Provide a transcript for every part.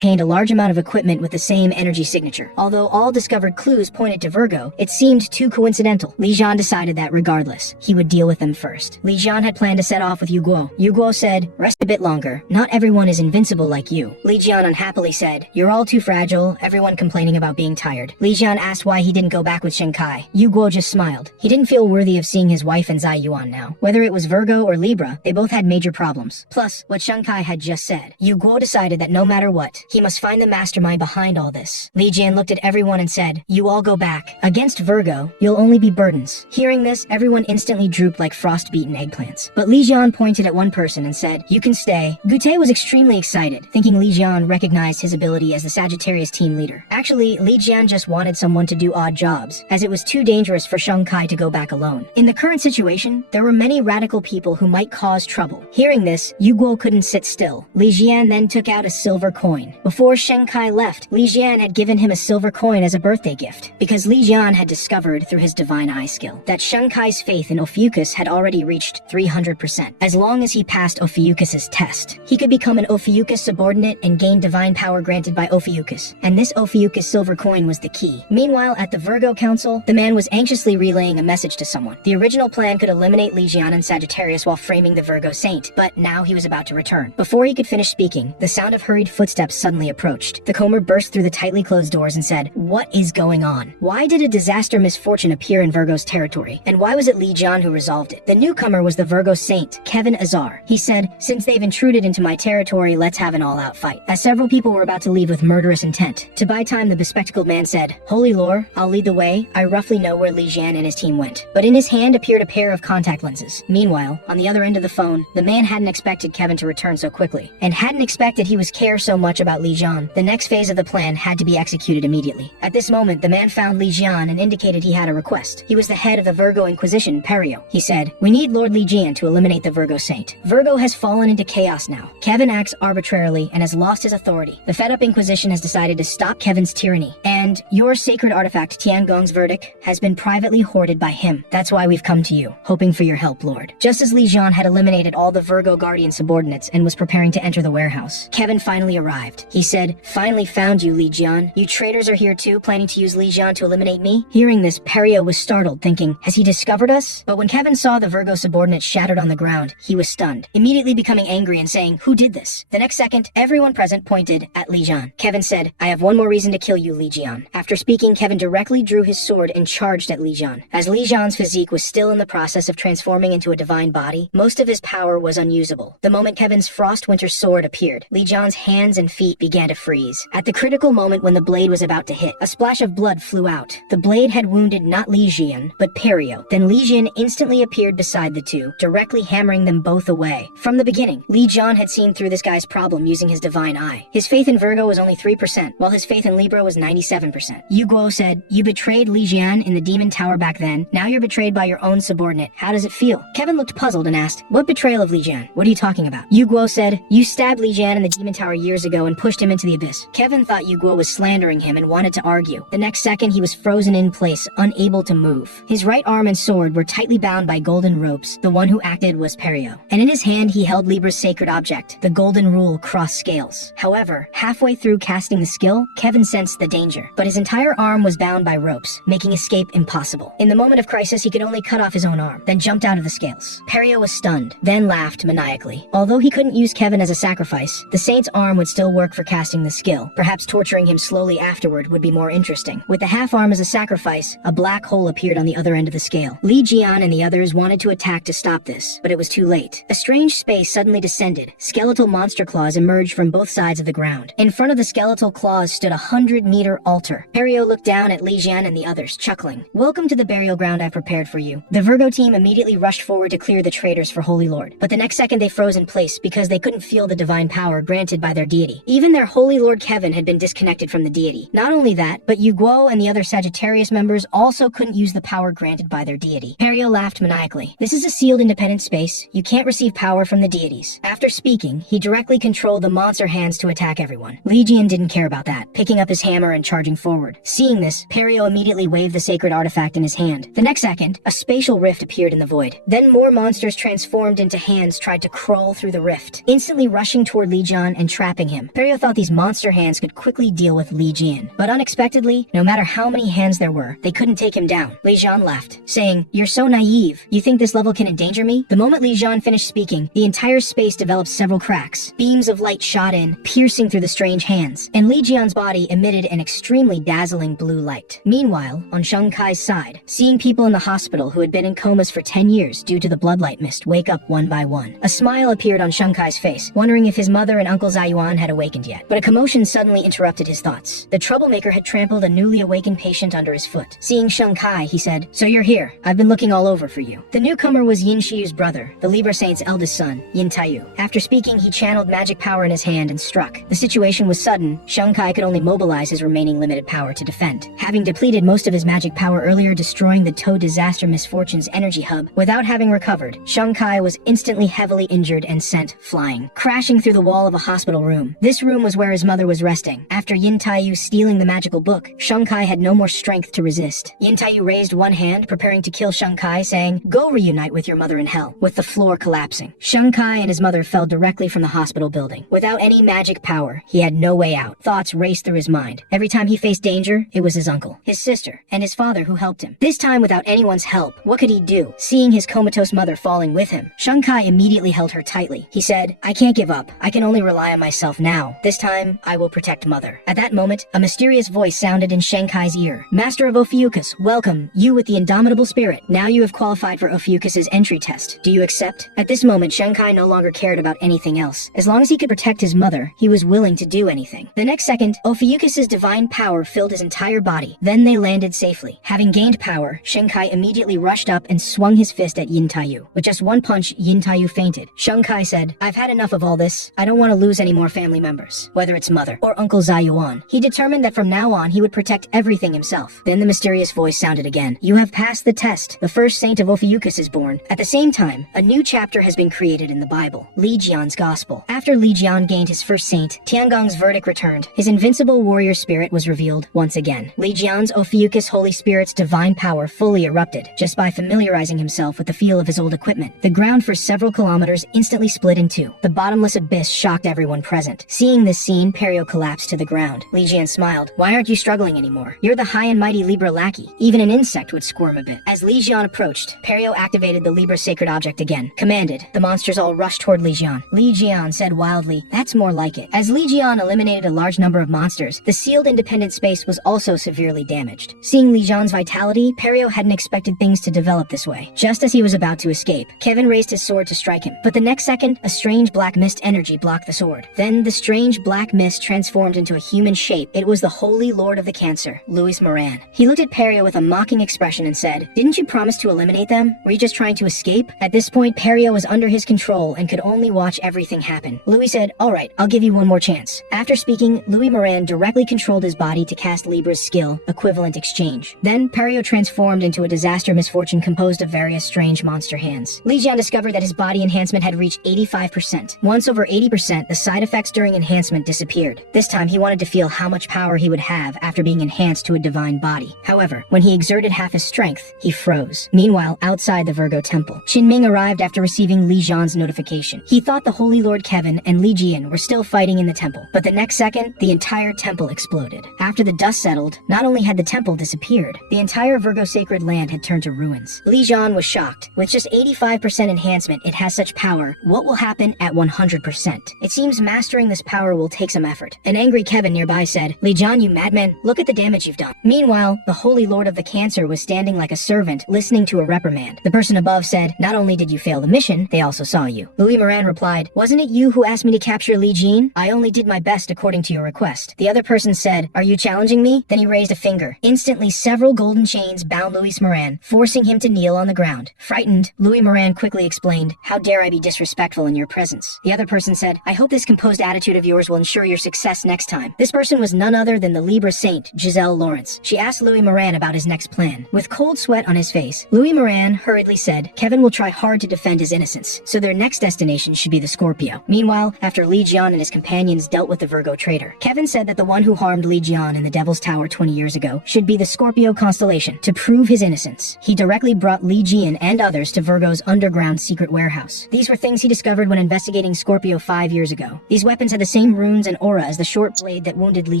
contained a large amount of equipment with the same energy signature. Although all discovered clues pointed to Virgo, it seemed too coincidental. Li Jian decided that regardless, he would deal with them first. Li Jian had planned to set off with Yu Guo. Yu Guo said, "Rest a bit longer. Not everyone is invincible like you." Li Jian unhappily said, "You're all too fragile, everyone complaining about being tired." Li Jian asked why he didn't go back with Shen Kai. Yu Guo just smiled. He didn't feel worthy of seeing his wife and Zai Yuan now. Whether it was Virgo or Libra, they both had major problems. Plus, what Shen Kai had just said. Yu Guo decided that no matter what, he must find the mastermind behind all this. Li Jian looked at everyone and said, "You all go back. Against Virgo, you'll only be burdens." Hearing this, everyone instantly drooped like frost-beaten eggplants. But Li Jian pointed at one person and said, "You can stay." Gute was extremely excited, thinking Li Jian recognized his ability as the Sagittarius team leader. Actually, Li Jian just wanted someone to do odd jobs, as it was too dangerous for Shen Kai to go back alone. In the current situation, there were many radical people who might cause trouble. Hearing this, Yu Guo couldn't sit still. Li Jian then took out a silver coin. Before Shen Kai left, Li Jian had given him a silver coin as a birthday gift, because Li Jian had discovered through his divine eye skill that Shen Kai's faith in Ophiuchus had already reached 300%. As long as he passed Ophiuchus's test, he could become an Ophiuchus subordinate and gain divine power granted by Ophiuchus, and this Ophiuchus silver coin was the key. Meanwhile, at the Virgo Council, the man was anxiously relaying a message to someone. The original plan could eliminate Li Jian and Sagittarius while framing the Virgo Saint, but now he was about to return. Before he could finish speaking, the sound of hurried footsteps suddenly approached. The Comer burst through the tightly closed doors and said, "What is going on? Why did a disaster misfortune appear in Virgo's territory? And why was it Li Jian who resolved it?" The newcomer was the Virgo Saint, Kevin Azar. He said, "Since they've intruded into my territory, let's have an all-out fight." As several people were about to leave with murderous intent. To buy time, the bespectacled man said, "Holy Lord, I'll lead the way. I roughly know where Li Jian and his team went." But in his hand appeared a pair of contact lenses. Meanwhile, on the other end of the phone, the man hadn't expected Kevin to return so quickly, and hadn't expected he was care so much about Li Jian. The next phase of the plan had to be executed immediately. At this moment, the man found Li Jian and indicated he had a request. He was the head of the Virgo Inquisition, Perio. He said, "We need Lord Li Jian to eliminate the Virgo Saint. Virgo has fallen into chaos now. Kevin acts arbitrarily and has lost his authority. The fed-up Inquisition has decided to stop Kevin's tyranny. And your sacred artifact, Tiangong's verdict, has been privately hoarded by him. That's why we've come to you, hoping for your help, Lord." Just as Li Jian had eliminated all the Virgo Guardian subordinates and was preparing to enter the warehouse, Kevin finally arrived. He said, "Finally found you, Li Jian. You traitors are here too, planning to use Li Jian to eliminate me?" Hearing this, Perio was startled, thinking, has he discovered us? But when Kevin saw the Virgo subordinates shattered on the ground, he was stunned, immediately becoming angry and saying, "Who did this?" The next second, everyone present pointed at Li Jian. Kevin said, "I have one more reason to kill you, Li Jian." After speaking, Kevin directly drew his sword and charged at Li Jian. As Li Jian's physique was still in the process of transforming into a divine body, most of his power was unusable. The moment Kevin's Frost Winter sword appeared, Li Jian's hands and feet began to freeze. At the critical moment when the blade was about to hit, a splash of blood flew out. The blade had wounded not Li Jian, but Perio. Then Li Jian instantly appeared beside the two, directly hammering them both away. From the beginning, Li Jian had seen through this guy's problem using his divine eye. His faith in Virgo was only 3%, while his faith in Libra was 97%. Yu Guo said, "You betrayed Li Jian in the Demon Tower back then. Now you're betrayed by your own subordinate. How does it feel?" Kevin looked puzzled and asked, "What betrayal of Li Jian? What are you talking about?" Yu Guo said, "You stabbed Li Jian in the Demon Tower years ago and pushed him into the abyss." Kevin thought Yu Guo was slandering him and wanted to argue. The next second, he was frozen in place, unable to move. His right arm and sword were tightly bound by golden ropes. The one who acted was Perio. And in his hand, he held Libra's sacred object, the Golden Rule Cross Scales. However, halfway through casting the skill, Kevin sensed the danger, but his entire arm was bound by ropes, making escape impossible. In the moment of crisis, he could only cut off his own arm, then jumped out of the scales. Perio was stunned, then laughed maniacally. Although he couldn't use Kevin as a sacrifice, the Saint's arm would still work for casting the skill. Perhaps torturing him slowly afterward would be more interesting. With the half arm as a sacrifice, a black hole appeared on the other end of the scale. Li Jian and the others wanted to attack to stop this, but it was too late. A strange space suddenly descended. Skeletal monster claws emerged from both sides of the ground. In front of the skeletal claws stood a 100-meter altar. Perio looked down at Li Jian and the others, chuckling. "Welcome to the burial ground I prepared for you." The Virgo team immediately rushed forward to clear the traitors for Holy Lord, but the next second they froze in place because they couldn't feel the divine power granted by their deity. Even their Holy Lord Kevin had been disconnected from the deity. Not only that, but Yu Guo and the other Sagittarius members also couldn't use the power granted by their deity. Perio laughed maniacally. "This is a sealed independent space. You can't receive power from the deities." After speaking, he directly controlled the monster hands to attack everyone. Li Jian didn't care about that, picking up his hammer and charging forward. Seeing this, Perio immediately waved the sacred artifact in his hand. The next second, a spatial rift appeared in the void. Then more monsters transformed into hands tried to crawl through the rift, instantly rushing toward Li Jian and trapping him. Perio Virgo thought these monster hands could quickly deal with Li Jian. But unexpectedly, no matter how many hands there were, they couldn't take him down. Li Jian left, saying, "You're so naive. You think this level can endanger me?" The moment Li Jian finished speaking, the entire space developed several cracks. Beams of light shot in, piercing through the strange hands, and Li Jian's body emitted an extremely dazzling blue light. Meanwhile, on Sheng Kai's side, seeing people in the hospital who had been in comas for 10 years due to the bloodlight mist wake up one by one. A smile appeared on Sheng Kai's face, wondering if his mother and Uncle Zayuan had awakened yet. But a commotion suddenly interrupted his thoughts. The troublemaker had trampled a newly awakened patient under his foot. Seeing Sheng Kai, he said, "So you're here. I've been looking all over for you." The newcomer was Yin Shiyu's brother, the Libra Saint's eldest son, Yin Taiyu. After speaking, he channeled magic power in his hand and struck. The situation was sudden. Sheng Kai could only mobilize his remaining limited power to defend. Having depleted most of his magic power earlier destroying the Toe Disaster Misfortune's energy hub, without having recovered, Sheng Kai was instantly heavily injured and sent flying, crashing through the wall of a hospital room. This room was where his mother was resting. After Yin Taiyu stealing the magical book, Sheng Kai had no more strength to resist. Yin Taiyu raised one hand, preparing to kill Sheng Kai, saying, "Go reunite with your mother in hell," with the floor collapsing. Sheng Kai and his mother fell directly from the hospital building. Without any magic power, he had no way out. Thoughts raced through his mind. Every time he faced danger, it was his uncle, his sister, and his father who helped him. This time without anyone's help, what could he do? Seeing his comatose mother falling with him, Sheng Kai immediately held her tightly. He said, "I can't give up. I can only rely on myself now. This time, I will protect Mother." At that moment, a mysterious voice sounded in Sheng Kai's ear. "Master of Ophiuchus, welcome, you with the indomitable spirit. Now you have qualified for Ophiuchus's entry test. Do you accept?" At this moment, Sheng Kai no longer cared about anything else. As long as he could protect his mother, he was willing to do anything. The next second, Ophiuchus's divine power filled his entire body. Then they landed safely. Having gained power, Sheng Kai immediately rushed up and swung his fist at Yin Taiyu. With just one punch, Yin Taiyu fainted. Sheng Kai said, "I've had enough of all this. I don't want to lose any more family members, whether it's Mother or Uncle Zayuan." He determined that from now on he would protect everything himself. Then the mysterious voice sounded again. "You have passed the test. The first saint of Ophiuchus is born." At the same time, a new chapter has been created in the Bible, Li Jian's Gospel. After Li Jian gained his first saint, Tiangong's verdict returned. His invincible warrior spirit was revealed once again. Li Jian's Ophiuchus Holy Spirit's divine power fully erupted just by familiarizing himself with the feel of his old equipment. The ground for several kilometers instantly split in two. The bottomless abyss shocked everyone present. Seeing this scene, Perio collapsed to the ground. Li Jian smiled. "Why aren't you struggling anymore? You're the high and mighty Libra lackey. Even an insect would squirm a bit." As Li Jian approached, Perio activated the Libra sacred object again. Commanded, the monsters all rushed toward Li Jian. Li Jian said wildly, "That's more like it." As Li Jian eliminated a large number of monsters, the sealed independent space was also severely damaged. Seeing Li Jian's vitality, Perio hadn't expected things to develop this way. Just as he was about to escape, Kevin raised his sword to strike him. But the next second, a strange black mist energy blocked the sword. Then the strange black mist transformed into a human shape. It was the Holy Lord of the Cancer, Louis Moran. He looked at Perio with a mocking expression and said, "Didn't you promise to eliminate them? Were you just trying to escape?" At this point, Perio was under his control and could only watch everything happen. Louis said, "All right, I'll give you one more chance." After speaking, Louis Moran directly controlled his body to cast Libra's skill, Equivalent Exchange. Then Perio transformed into a disaster misfortune composed of various strange monster hands. Li Jian discovered that his body enhancement had reached 85%. Once over 80%, the side effects during enhancement disappeared. This time he wanted to feel how much power he would have after being enhanced to a divine body. However, when he exerted half his strength, he froze. Meanwhile, outside the Virgo temple, Qin Ming arrived after receiving Li Jian's notification. He thought the Holy Lord Kevin and Li Jian were still fighting in the temple, but the next second, the entire temple exploded. After the dust settled, not only had the temple disappeared, the entire Virgo sacred land had turned to ruins. Li Jian was shocked. With just 85% enhancement, it has such power. What will happen at 100%? It seems mastering this power will take some effort. An angry Kevin nearby said, "Li Jian, you madman, look at the damage you've done." Meanwhile, the Holy Lord of the Cancer was standing like a servant, listening to a reprimand. The person above said, "Not only did you fail the mission, they also saw you." Louis Moran replied, "Wasn't it you who asked me to capture Li Jian? I only did my best according to your request." The other person said, "Are you challenging me?" Then he raised a finger. Instantly, several golden chains bound Louis Moran, forcing him to kneel on the ground. Frightened, Louis Moran quickly explained, "How dare I be disrespectful in your presence?" The other person said, "I hope this composed attitude of yours will ensure your success next time." This person was none other than the Libra saint, Giselle Lawrence. She asked Louis Moran about his next plan. With cold sweat on his face, Louis Moran hurriedly said, "Kevin will try hard to defend his innocence, so their next destination should be the Scorpio." Meanwhile, after Li Jian and his companions dealt with the Virgo traitor, Kevin said that the one who harmed Li Jian in the Devil's Tower 20 years ago should be the Scorpio constellation to prove his innocence. He directly brought Li Jian and others to Virgo's underground secret warehouse. These were things he discovered when investigating Scorpio 5 years ago. These weapons had the same runes and aura as the short blade that wounded Li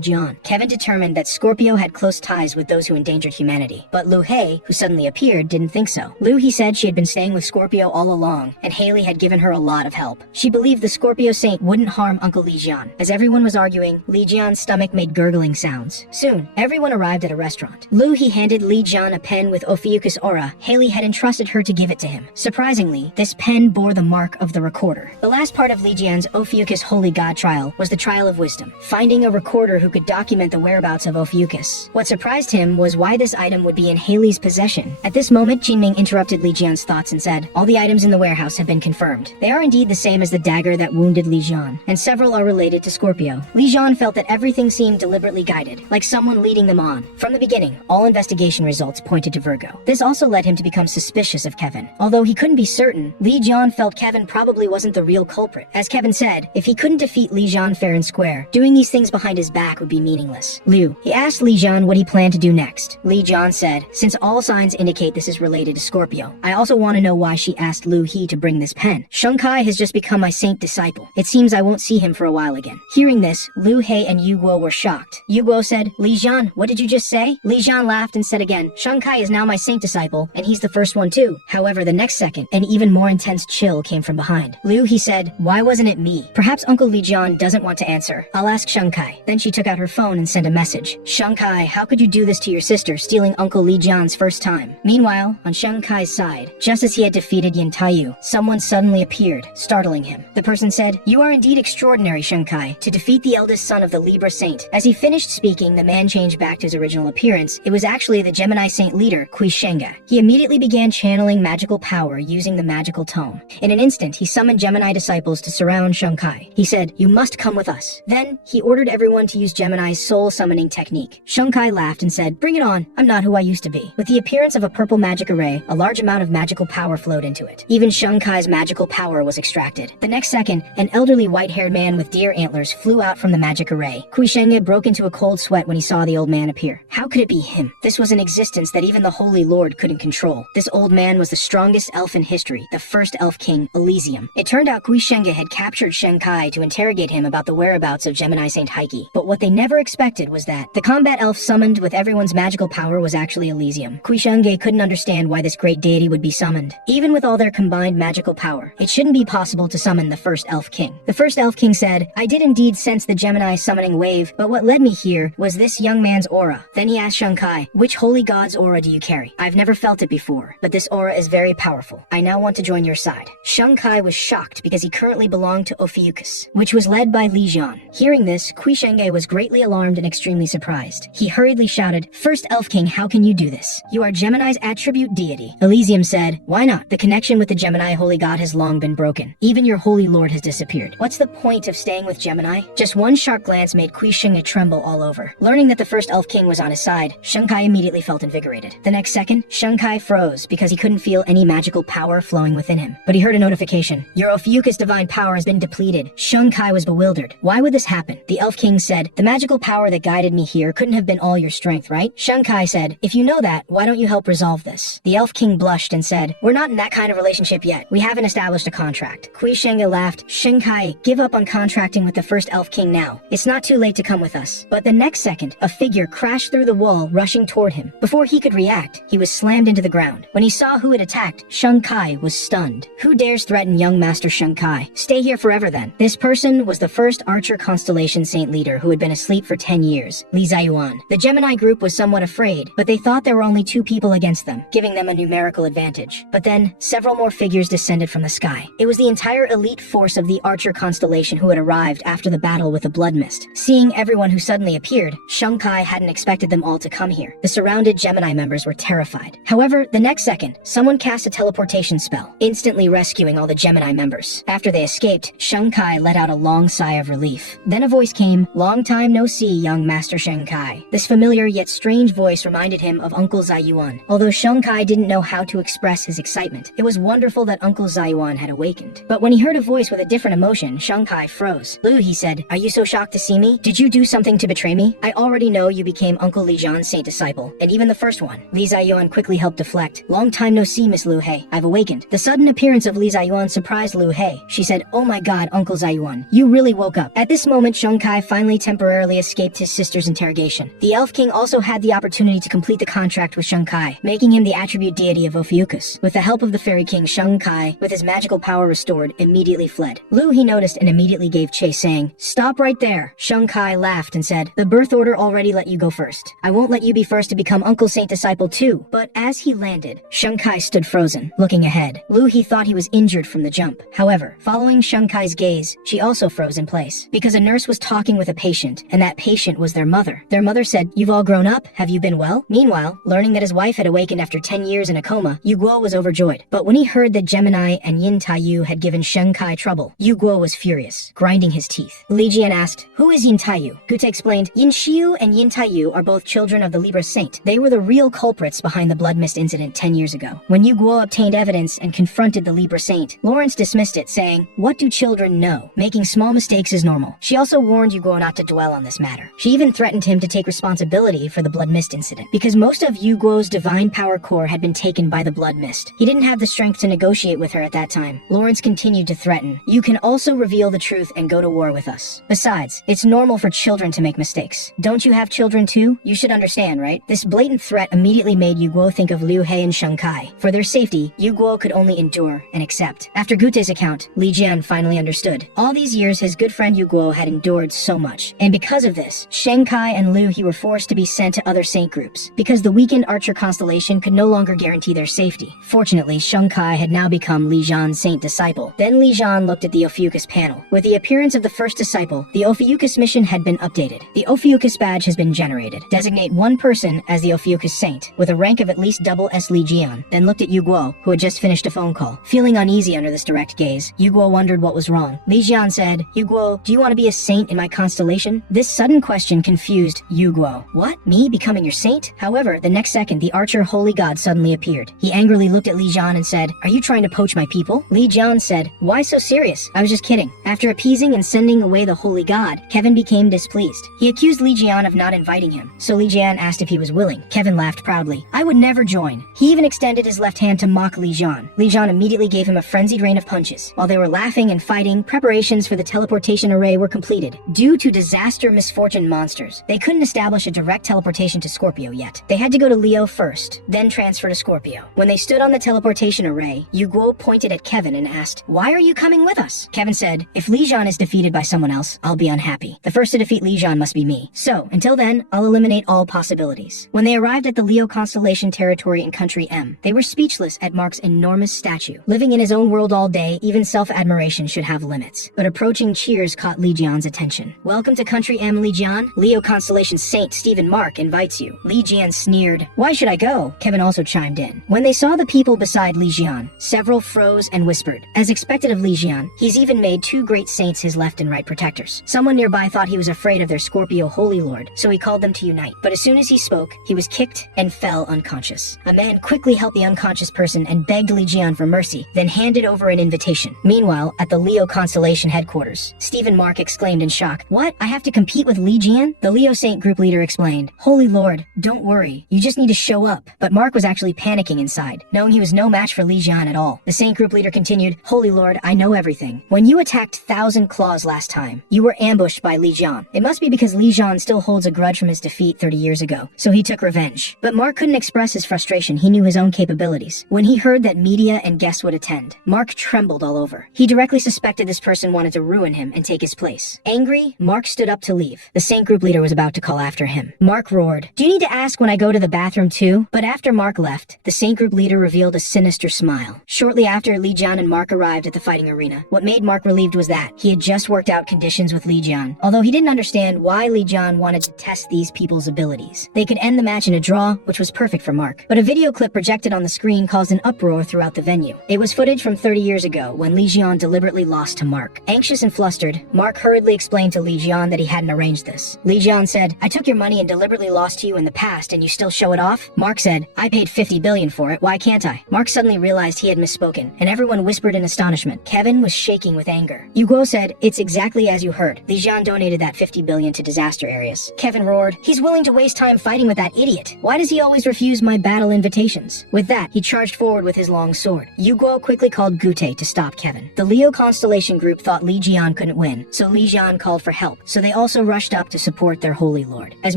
Jian. Kevin determined that Scorpio had close ties with those who endangered humanity. But Lu Hei, who suddenly appeared, didn't think so. Lu He said she had been staying with Scorpio all along, and Haley had given her a lot of help. She believed the Scorpio Saint wouldn't harm Uncle Li Jian. As everyone was arguing, Li Jian's stomach made gurgling sounds. Soon, everyone arrived at a restaurant. Lu He handed Li Jian a pen with Ophiuchus aura. Haley had entrusted her to give it to him. Surprisingly, this pen bore the mark of the recorder. The last part of Li Jian's Ophiuchus Holy God trial was the trial of wisdom, finding a recorder who could document the whereabouts of Ophiuchus. What surprised him was why this item would be in Haley's possession. At this moment, Jinming interrupted Li Jian's thoughts and said, "All the items in the warehouse have been confirmed. They are indeed the same as the dagger that wounded Li Jian, and several are related to Scorpio." Li Jian felt that everything seemed deliberately guided, like someone leading them on. From the beginning, all investigation results pointed to Virgo. This also led him to become suspicious of Kevin. Although he couldn't be certain, Li Jian felt Kevin probably wasn't the real culprit. As Kevin said, if he couldn't defeat Li Jian fair and square, doing these things behind his back would be meaningless. He asked Li Jian what he planned to do next. Li Jian said, "Since all signs indicate this is related to Scorpio, I also want to know why she asked Lu He to bring this pen. Sheng Kai has just become my saint disciple. It seems I won't see him for a while again." Hearing this, Lu He and Yu Guo were shocked. Yu Guo said, "Li Jian, what did you just say?" Li Jian laughed and said again, "Sheng Kai is now my saint disciple, and he's the first one too." However, the next second, an even more intense chill came from behind. He said, "Why wasn't it me?" Perhaps Uncle Li Jian doesn't want to answer. "I'll ask Sheng Kai." Then she took out her phone and sent a message. "Sheng Kai, how could you do this to your sister, stealing Uncle Li Jian's first time?" Meanwhile, on Sheng Kai's side, just as he had defeated Yin Taiyu, someone suddenly appeared, startling him. The person said, "You are indeed extraordinary, Sheng Kai, to defeat the eldest son of the Libra Saint." As he finished speaking, the man changed back to his original appearance. It was actually the Gemini Saint leader, Kui Shenga. He immediately began channeling magical power using the magical tome. In an instant, he summoned Gemini disciples to surround Sheng Kai. He said, "You must come with us." Then, he ordered everyone to use Gemini's soul summoning technique. Sheng Kai laughed and said, "Bring it on, I'm not who I used to be." With the appearance of a purple magic array, a large amount of magical power flowed into it. Even Sheng Kai's magical power was extracted. The next second, an elderly white-haired man with deer antlers flew out from the magic array. Kui Shenge broke into a cold sweat when he saw the old man appear. How could it be him? This was an existence that even the Holy Lord couldn't control. This old man was the strongest elf in history, the first elf king, Elysium. It turned out Kui Shenge had captured Sheng Kai to interrogate him about the whereabouts of Gemini Saint Heike. But what they never expected was that the combat elf summoned with everyone's magical power was actually Elysium. Kui Shenge couldn't understand why this great deity would be summoned. Even with all their combined magical power, it shouldn't be possible to summon the first elf king. The first elf king said, "I did indeed sense the Gemini summoning wave, but what led me here was this young man's aura." Then he asked Sheng Kai, "Which holy god's aura do you carry? I've never felt it before, but this aura is very powerful. I now want to join your side." Sheng Kai was shocked because he currently belonged to Ophiuchus, which was led by Li Jian. Hearing this, Kui Shenge was greatly alarmed and extremely surprised. He hurriedly shouted, "First elf king, how can you do this? You are Gemini's attribute deity." Elysium said, "Why not? The connection with the Gemini holy god has long been broken. Even your holy lord has disappeared. What's the point of staying with Gemini?" Just one sharp glance made Kui Shenge tremble all over. Learning that the first elf king was on his side, Sheng Kai immediately felt invigorated. The next second, Sheng Kai froze because he couldn't feel any magical power flowing within him. But he heard a notification. "Your Ophiuchus divine power has been depleted." Sheng Kai was bewildered. Why would this happen? The elf king said, "The magical power that guided me here couldn't have been all your strength, right?" Sheng Kai said, "If you know that, why don't you help resolve this?" The elf king blushed and said, "We're not in that kind of relationship yet. We haven't established a contract." Kui Shenge laughed. "Sheng Kai, give up on contracting with the first elf king now. It's not too late to come with us." But the next second, a figure crashed through the wall, rushing toward him. Before he could react, he was slammed into the ground. When he saw who had attacked, Sheng Kai was stunned. Who dares threaten young Master Sheng Kai? Stay here forever then. This person was the first Archer Constellation Saint leader who had been asleep for 10 years, Li Zayuan. The Gemini group was somewhat afraid, but they thought there were only 2 people against them, giving them a numerical advantage. But then, several more figures descended from the sky. It was the entire elite force of the Archer Constellation who had arrived after the battle with the Blood Mist. Seeing everyone who suddenly appeared, Sheng Kai hadn't expected them all to come here. The surrounded Gemini members were terrified. However, the next second, someone cast a teleportation spell, instantly rescuing all the Gemini members. After they escaped, Sheng Kai let out a long sigh of relief. Then a voice came, "Long time no see, young Master Sheng Kai." This familiar yet strange voice reminded him of Uncle Zayuan. Although Sheng Kai didn't know how to express his excitement, it was wonderful that Uncle Zayuan had awakened. But when he heard a voice with a different emotion, Sheng Kai froze. "Lu," he said, "are you so shocked to see me? Did you do something to betray me? I already know you became Uncle Li Jian's saint disciple, and even the first one." Li Zayuan quickly helped deflect. "Long time no see, Miss Lu Hei. I've awakened." The sudden appearance of Li Zayuan surprised Lu Hei. She said, "Oh my god, Uncle Zayuan, you really finally woke up. At this moment, Shang Kai finally temporarily escaped his sister's interrogation. The Elf King also had the opportunity to complete the contract with Shang Kai, making him the attribute deity of Ophiuchus. With the help of the Fairy King, Shang Kai, with his magical power restored, immediately fled. Lu he noticed and immediately gave chase, saying, "Stop right there." Shang Kai laughed and said, "The birth order already let you go first. I won't let you be first to become Uncle Saint Disciple too." But as he landed, Shang Kai stood frozen, looking ahead. Lu he thought he was injured from the jump. However, following Shang Kai's gaze, she also froze in place, because a nurse was talking with a patient, and that patient was their mother. Their mother said, "You've all grown up? Have you been well?" Meanwhile, learning that his wife had awakened after 10 years in a coma, Yu Guo was overjoyed. But when he heard that Gemini and Yin Taiyu had given Shang Kai trouble, Yu Guo was furious, grinding his teeth. Li Jian asked, "Who is Yin Taiyu?" Gute explained, "Yin Xiu and Yin Taiyu are both children of the Libra Saint. They were the real culprits behind the blood mist incident 10 years ago." When Yu Guo obtained evidence and confronted the Libra Saint, Lawrence dismissed it, saying, "What do children know? Making small mistakes is normal." She also warned Yu Guo not to dwell on this matter. She even threatened him to take responsibility for the blood mist incident, because most of Yu Guo's divine power core had been taken by the blood mist. He didn't have the strength to negotiate with her at that time. Lawrence continued to threaten, "You can also reveal the truth and go to war with us. Besides, it's normal for children to make mistakes. Don't you have children too? You should understand, right?" This blatant threat immediately made Yu Guo think of Liu He and Shang Kai. For their safety, Yu Guo could only endure and accept. After Gute's account, Li Jian finally understood. All these years, his good friend Yu Guo had endured so much, and because of this, Shang Kai and Liu He were forced to be sent to other saint groups, because the weakened archer constellation could no longer guarantee their safety. Fortunately, Shang Kai had now become Li Jian's saint disciple. Then Li Jian looked at the Ophiuchus panel. With the appearance of the first disciple, the Ophiuchus mission had been updated. The Ophiuchus badge has been generated. Designate one person as the Ophiuchus saint, with a rank of at least double S Li Jian. Then looked at Yu Guo, who had just finished a phone call. Feeling uneasy under this direct gaze, Yu Guo wondered what was wrong. Li Jian said, "Yu Guo, do you want to be a saint in my constellation?" This sudden question confused Yu Guo. What? Me becoming your saint? However, the next second, the archer holy god suddenly appeared. He angrily looked at Li Jian and said, "Are you trying to poach my people?" Li Jian said, "Why so serious? I was just kidding." After appeasing and sending away the holy god, Kevin became displeased. He accused Li Jian of not inviting him, so Li Jian asked if he was willing. Kevin laughed proudly. "I would never join." He even extended his left hand to mock Li Jian. Li Jian immediately gave him a frenzied rain of punches. While they were laughing and fighting, preparations for the teleportation array were completed. Due to disaster misfortune monsters, they couldn't establish a direct teleportation to Scorpio yet. They had to go to Leo first, then transfer to Scorpio. When they stood on the teleportation array, Yu Guo pointed at Kevin and asked, "Why are you coming with us?" Kevin said, "If Li Jian is defeated by someone else, I'll be unhappy. The first to defeat Li Jian must be me. So, until then, I'll eliminate all possibilities." When they arrived at the Leo constellation territory in Country M, they were speechless at Mark's enormous statue. Living in his own world all day, even self-admiration should have limits. But approaching cheers caught Li Jian's attention. "Welcome to Country M, Li Jian. Leo constellation Saint Stephen Mark invites you." Li Jian sneered. "Why should I go?" Kevin also chimed in. When they saw the people beside Li Jian, several froze and whispered. As expected of Li Jian, he's even made two great saints his left and right protectors. Someone nearby thought he was afraid of their Scorpio Holy Lord, so he called them to unite. But as soon as he spoke, he was kicked and fell unconscious. A man quickly helped the unconscious person and begged Li Jian for mercy, then handed over an invitation. Meanwhile, at the Leo constellation headquarters, Stephen Mark exclaimed in shock, "What? I have to compete with Li Jian?" The Leo Saint group leader explained, "Holy Lord, don't worry. You just need to show up." But Mark was actually panicking inside, knowing he was no match for Li Jian at all. The Saint group leader continued, "Holy Lord, I know everything. When you attacked Thousand Claws last time, you were ambushed by Li Jian. It must be because Li Jian still holds a grudge from his defeat 30 years ago, so he took revenge." But Mark couldn't express his frustration. He knew his own capabilities. When he heard that media and guests would attend, Mark trembled all over. He directly suspected this person wanted to ruin him and take his place. Angry, Mark stood up to leave. The Saint group leader was about to call after him. Mark roared, "Do you need to ask when I go to the bathroom too?" But after Mark left, the Saint group leader revealed a sinister smile. Shortly after, Li Jian and Mark arrived at the fighting arena. What made Mark relieved was that he had just worked out conditions with Li Jian. Although he didn't understand why Li Jian wanted to test these people's abilities. They could end the match in a draw, which was perfect for Mark. But a video clip projected on the screen caused an uproar throughout the venue. It was footage from 30 years ago when Li Jian deliberately lost to Mark. Anxious and flustered, Mark hurriedly explained to Li Jian that he hadn't arranged this. Li Jian said, "I took your money and deliberately lost to you in the past and you still show it off?" Mark said, "I paid 50 billion for it, why can't I?" Mark suddenly realized he had misspoken, and everyone whispered in astonishment. Kevin was shaking with anger. Yu Guo said, "It's exactly as you heard. Li Jian donated that 50 billion to disaster areas." Kevin roared, "He's willing to waste time fighting with that idiot. Why does he always refuse my battle invitations?" With that, he charged forward with his long sword. Yu Guo quickly called Gute to stop Kevin. The Leo constellation group thought Li Jian couldn't win, so Li Jian called for help, so they also rushed up to support their holy lord. As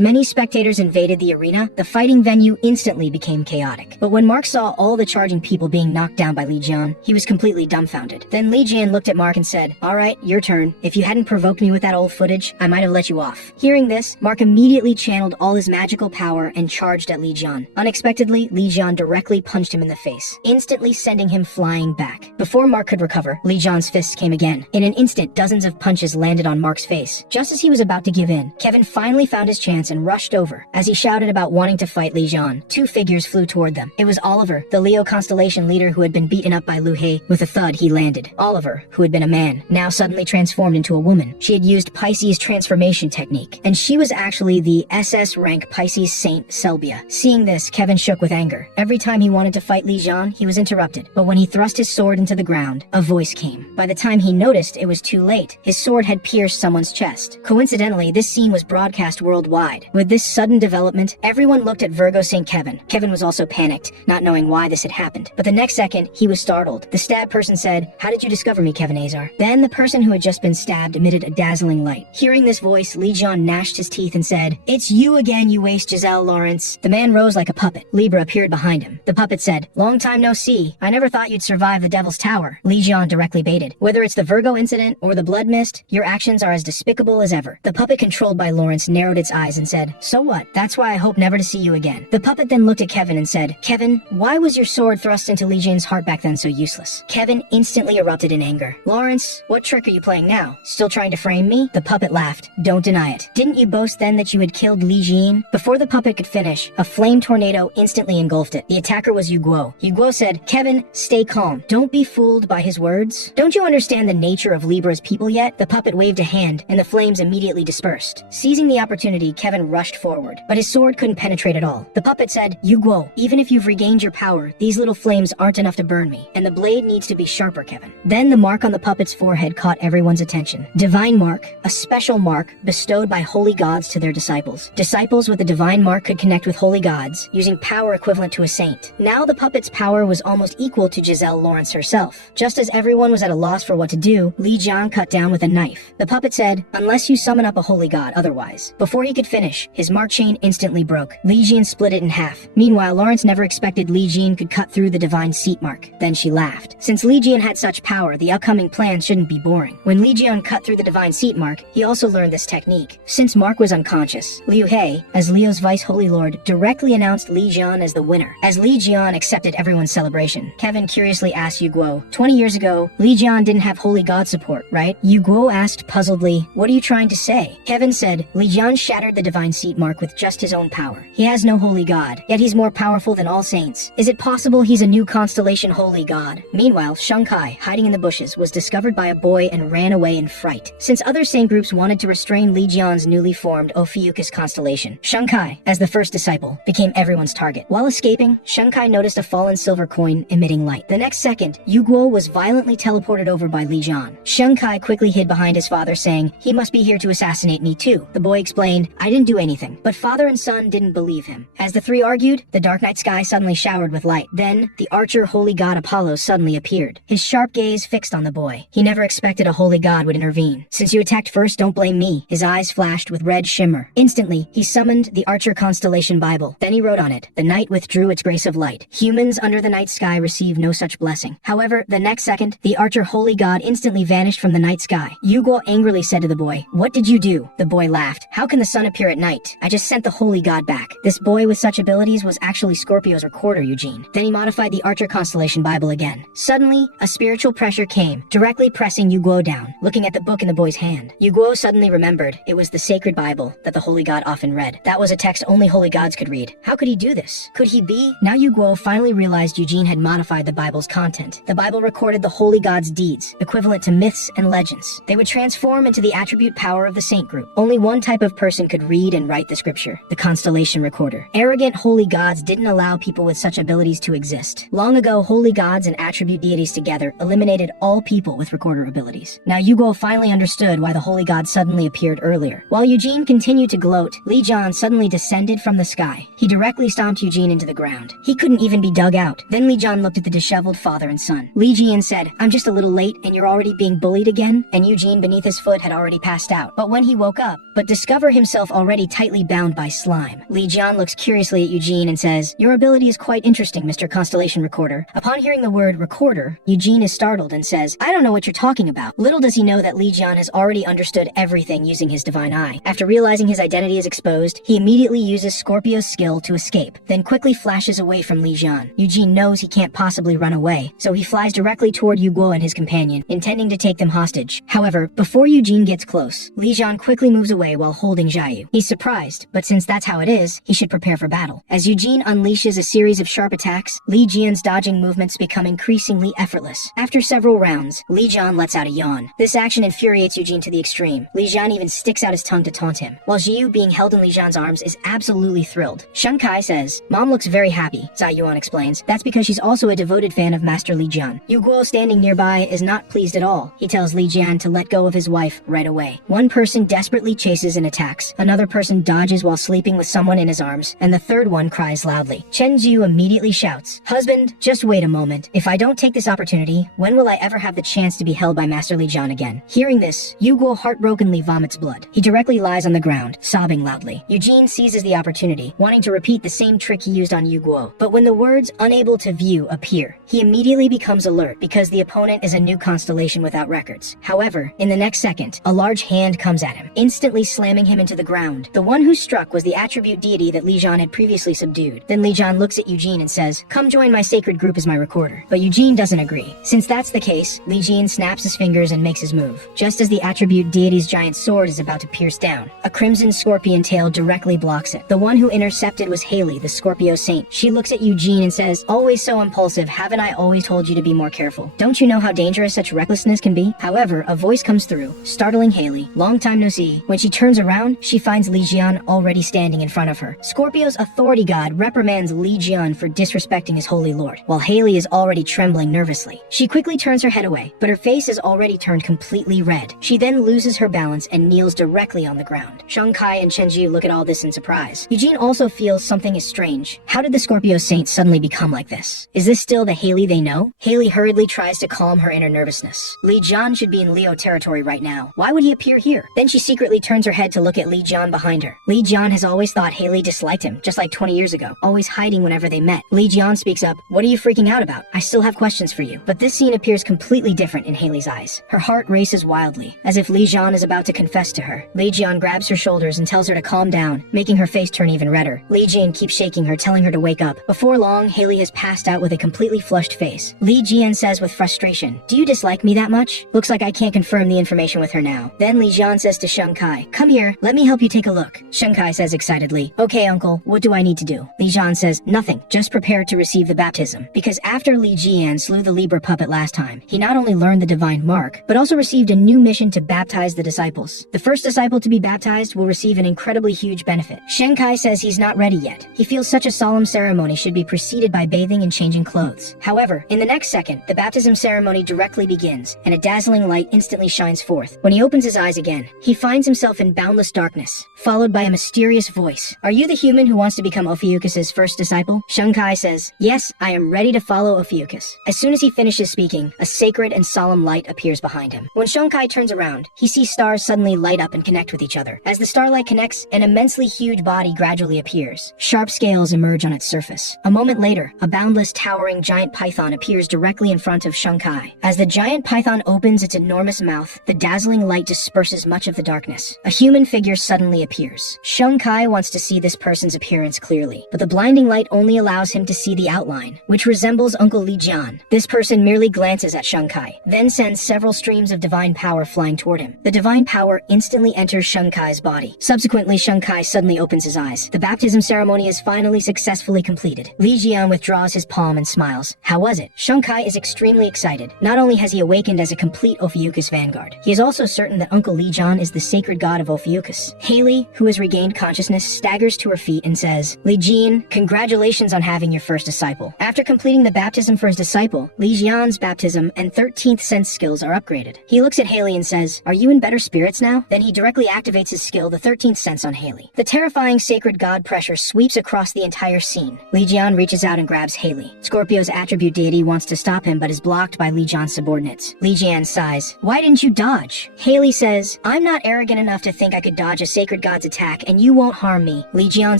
many spectators invaded the arena, the fighting venue instantly became chaotic. But when Mark saw all the charging people being knocked down by Li Jian, he was completely dumbfounded. Then Li Jian looked at Mark and said, "Alright, your turn. If you hadn't provoked me with that old footage, I might have let you off." Hearing this, Mark immediately channeled all his magical power and charged at Li Jian. Unexpectedly, Li Jian directly punched him in the face, instantly sending him flying back. Before Mark could recover, Li Jian's fists came again. In an instant, dozens of punches landed on Mark's face. Just as he was about to give in, Kevin finally found his chance and rushed over. As he shouted about wanting to fight Li Jian, two figures flew toward them. It was Oliver, the Leo constellation leader who had been beaten up by Lu He. With a thud, he landed. Oliver, who had been a man, now suddenly transformed into a woman. She had used Pisces transformation technique, and she was actually the SS rank Pisces Saint Selbia. Seeing this, Kevin shook with anger. Every time he wanted to fight Li Jian, he was interrupted. But when he thrust his sword into the ground, a voice came. By the time he noticed, it was too late. His sword had pierced someone's chest. Coincidentally, this scene was broadcast worldwide. With this sudden development, everyone looked at Virgo St. Kevin. Kevin was also panicked, not knowing why this had happened. But the next second, he was startled. The stabbed person said, "How did you discover me, Kevin Azar?" Then the person who had just been stabbed emitted a dazzling light. Hearing this voice, Li Jian gnashed his teeth and said, "It's you again, you waste Giselle Lawrence." The man rose like a puppet. Libra appeared behind him. The puppet said, "Long time no see. I never thought you'd survive the Devil's Tower." Li Jian directly baited, "Whether it's the Virgo incident or the blood mist, your actions are as despicable as ever." The puppet controlled by Lawrence narrowed its eyes and said, "So what? That's why I hope never to see you again." The puppet then looked at Kevin and said, "Kevin, why was your sword thrust into Li Jian's heart back then so useless?" Kevin instantly erupted in anger. "Lawrence, what trick are you playing now? Still trying to frame me?" The puppet laughed. "Don't deny it. Didn't you boast then that you had killed Li Jian?" Before the puppet could finish, a flame tornado instantly engulfed it. The attacker was Yu Guo. Yu Guo said, "Kevin, stay calm. Don't be fooled by his words. Don't you understand the nature of Libra's people yet?" The puppet waved a hand, and the flames immediately dispersed. Seizing the opportunity, Kevin rushed forward, but his sword couldn't penetrate at all. The puppet said, "Yu Guo, even if you've regained your power, these little flames aren't enough to burn me, and the blade needs to be sharper, Kevin." Then the mark on the puppet's forehead caught everyone's attention. Divine mark, a special mark bestowed by holy gods to their disciples. Disciples with the divine mark could connect with holy gods, using power equivalent to a saint. Now the puppet's power was almost equal to Giselle Lawrence herself. Just as everyone was at a loss for what to do, Li Jian cut down with a knife. The puppet said, "Unless you summon up a holy god, otherwise." Before he could finish, his mark chain instantly broke. Li Jian split it in half. Meanwhile, Lawrence never expected Li Jian could cut through the divine seat mark. Then she laughed. Since Li Jian had such power, the upcoming plan shouldn't be boring. When Li Jian cut through the divine seat mark, he also learned this technique. Since Mark was unconscious, Liu He, as Leo's vice holy lord, directly announced Li Jian as the winner. As Li Jian accepted everyone's celebration, Kevin curiously asked Yu Guo, "20 years ago, Li Jian didn't have holy god support, right?" Yu Guo asked puzzledly, "What are you trying to say?" Kevin said, "Li Jian shattered the divine seat mark with just his own power. He has no holy god, yet he's more powerful than all saints. Is it possible he's a new constellation holy god?" Meanwhile, Sheng Kai, hiding in the bushes, was discovered by a boy and ran away in fright. Since other saint groups wanted to restrain Li Jian's newly formed Ophiuchus constellation, Sheng Kai, as the first disciple, became everyone's target. While escaping, Sheng Kai noticed a fallen silver coin emitting light. The next second, Yu Guo was violently teleported over by Li Jian. Sheng Kai quickly hid behind his father, saying, "He must be here to assassinate me too." The boy explained, "I didn't do anything." But father and son didn't believe him. As the three argued, the dark night sky suddenly showered with light. Then, the archer holy god Apollo suddenly appeared, his sharp gaze fixed on the boy. He never expected a holy god would intervene. "Since you attacked first, don't blame me." His eyes flashed with red shimmer. Instantly, he summoned the Archer Constellation Bible. Then he wrote on it, "The night withdrew its grace of light. Humans under the night sky receive no such blessing." However, the next second, the Archer holy god instantly vanished from the night sky. Yu Guo angrily said to the boy, "What did you do?" The boy laughed. "How can the sun appear at night? I just sent the holy god back." This boy with such abilities was actually Scorpio's recorder, Eugene. Then he modified the Archer Constellation Bible again. Suddenly, a spiritual pressure came, directly pressing Yu Guo down. Looking at the book in the boy's hand, Yu Guo suddenly remembered it was the sacred Bible that the holy god often read. That was a text only holy gods could read. How could he do this? Could he be? Now Yu Guo finally realized Eugene had modified the Bible's content. The Bible recorded the holy gods' deeds, equivalent to myths and legends. They would transform into the attribute power of the saint group. Only one type of person could read and write the scripture, the constellation recorder. Arrogant holy gods didn't allow people with such abilities to exist. Long ago, holy gods and attribute deities together eliminated all people with recorder abilities. Now Yu Guo finally understood why the holy god suddenly appeared earlier. While Eugene continued to gloat, Li Jian suddenly descended from the sky. He directly stomped Eugene into the ground. He couldn't even be dug out. Then Li Jian looked at the disheveled father and son. Li Jian said, "I'm just a little late and you're already being bullied again?" again, and Eugene beneath his foot had already passed out. But when he woke up, discover himself already tightly bound by slime. Li Jian looks curiously at Eugene and says, "Your ability is quite interesting, Mr. Constellation Recorder." Upon hearing the word recorder, Eugene is startled and says, "I don't know what you're talking about." Little does he know that Li Jian has already understood everything using his divine eye. After realizing his identity is exposed, he immediately uses Scorpio's skill to escape, then quickly flashes away from Li Jian. Eugene knows he can't possibly run away, so he flies directly toward Yu Guo and his companion, intending to take them hostage. However, before Eugene gets close, Li Jian quickly moves away while holding Jiayu. He's surprised, but since that's how it is, he should prepare for battle. As Eugene unleashes a series of sharp attacks, Li Jian's dodging movements become increasingly effortless. After several rounds, Li Jian lets out a yawn. This action infuriates Eugene to the extreme. Li Jian even sticks out his tongue to taunt him, while Jiayu, being held in Li Jian's arms, is absolutely thrilled. Sheng Kai says, "Mom looks very happy," Zai Yuan explains. That's because she's also a devoted fan of Master Li Jian. Yu Guo, standing nearby, is not pleased at all. He tells Li Jian to let go of his wife right away. One person desperately chases and attacks, another person dodges while sleeping with someone in his arms, and the third one cries loudly. Chen Zhu immediately shouts, "Husband, just wait a moment. If I don't take this opportunity, when will I ever have the chance to be held by Master Li Jian again?" Hearing this, Yu Guo heartbrokenly vomits blood. He directly lies on the ground, sobbing loudly. Eugene seizes the opportunity, wanting to repeat the same trick he used on Yu Guo. But when the words "unable to view" appear, he immediately becomes alert because the opponent is a new constellation without records. However, in the next second, a large hand comes at him, instantly slamming him into the ground. The one who struck was the attribute deity that Li Jian had previously subdued. Then Li Jian looks at Eugene and says, "Come join my sacred group as my recorder." But Eugene doesn't agree. Since that's the case, Li Jian snaps his fingers and makes his move. Just as the attribute deity's giant sword is about to pierce down, a crimson scorpion tail directly blocks it. The one who intercepted was Haley, the Scorpio Saint. She looks at Eugene and says, "Always so impulsive, haven't I always told you to be more careful? Don't you know how dangerous such recklessness can be?" However, a voice comes through, startling Haley. "Long time no see." When she turns around, she finds Li Jian already standing in front of her. Scorpio's authority god reprimands Li Jian for disrespecting his holy lord, while Haley is already trembling nervously. She quickly turns her head away, but her face is already turned completely red. She then loses her balance and kneels directly on the ground. Sheng Kai and Chen Zhu look at all this in surprise. Eugene also feels something is strange. How did the Scorpio Saint suddenly become like this? Is this still the Haley they know? Haley hurriedly tries to calm her inner nervousness. Li Jian should be in Leo territory right now. Why would he appear here? Then she secretly turns her head to look at Li Jian behind her. Li Jian has always thought Haley disliked him, just like 20 years ago, always hiding whenever they met. Li Jian speaks up, "What are you freaking out about? I still have questions for you." But this scene appears completely different in Haley's eyes. Her heart races wildly, as if Li Jian is about to confess to her. Li Jian grabs her shoulders and tells her to calm down, making her face turn even redder. Li Jian keeps shaking her, telling her to wake up. Before long, Haley has passed out with a completely flushed face. Li Jian says with frustration, "Do you dislike me that much? Looks like I can't confirm the information with her now." Then Li Jian says to Sheng Kai, "Come here, let me help you take a look." Sheng Kai says excitedly, "Okay, uncle, what do I need to do?" Li Jian says, "Nothing, just prepare to receive the baptism." Because after Li Jian slew the Libra puppet last time, he not only learned the divine mark, but also received a new mission to baptize the disciples. The first disciple to be baptized will receive an incredibly huge benefit. Sheng Kai says he's not ready yet. He feels such a solemn ceremony should be preceded by bathing and changing clothes. However, in the next second, the baptism ceremony directly begins, and a dazzling light instantly shines forth. When he opens his eyes again, he finds himself in boundless darkness, followed by a mysterious voice. "Are you the human who wants to become Ophiuchus's first disciple?" Sheng Kai says, "Yes, I am ready to follow Ophiuchus." As soon as he finishes speaking, a sacred and solemn light appears behind him. When Sheng Kai turns around, he sees stars suddenly light up and connect with each other. As the starlight connects, an immensely huge body gradually appears. Sharp scales emerge on its surface. A moment later, a boundless, towering giant python appears directly in front of Sheng Kai. As the giant python opens its enormous mouth, the dazzling light disperses much of the darkness. A human figure suddenly appears. Sheng Kai wants to see this person's appearance clearly, but the blinding light only allows him to see the outline, which resembles Uncle Li Jian. This person merely glances at Sheng Kai, then sends several streams of divine power flying toward him. The divine power instantly enters Sheng Kai's body. Subsequently, Sheng Kai suddenly opens his eyes. The baptism ceremony is finally successfully completed. Li Jian withdraws his palm and smiles. How was it? Sheng Kai is extremely excited. Not only has he awakened as a complete Ophiuchus vanguard, he is also certain that Uncle Li Jian is the sacred god of Ophiuchus. Haley, who has regained consciousness, staggers to her feet and says, "Li Jian, congratulations on having your first disciple." After completing the baptism for his disciple, Li Jian's baptism and 13th sense skills are upgraded. He looks at Haley and says, "Are you in better spirits now?" Then he directly activates his skill, the 13th sense, on Haley. The terrifying sacred god pressure sweeps across the entire scene. Li Jian reaches out and grabs Haley. Scorpio's attribute deity wants to stop him but is blocked by Li Jian's subordinates. Li Jian sighs replies, "Why didn't you dodge?" Haley says, "I'm not arrogant enough to think I could dodge a sacred god's attack and you won't harm me." Li Jian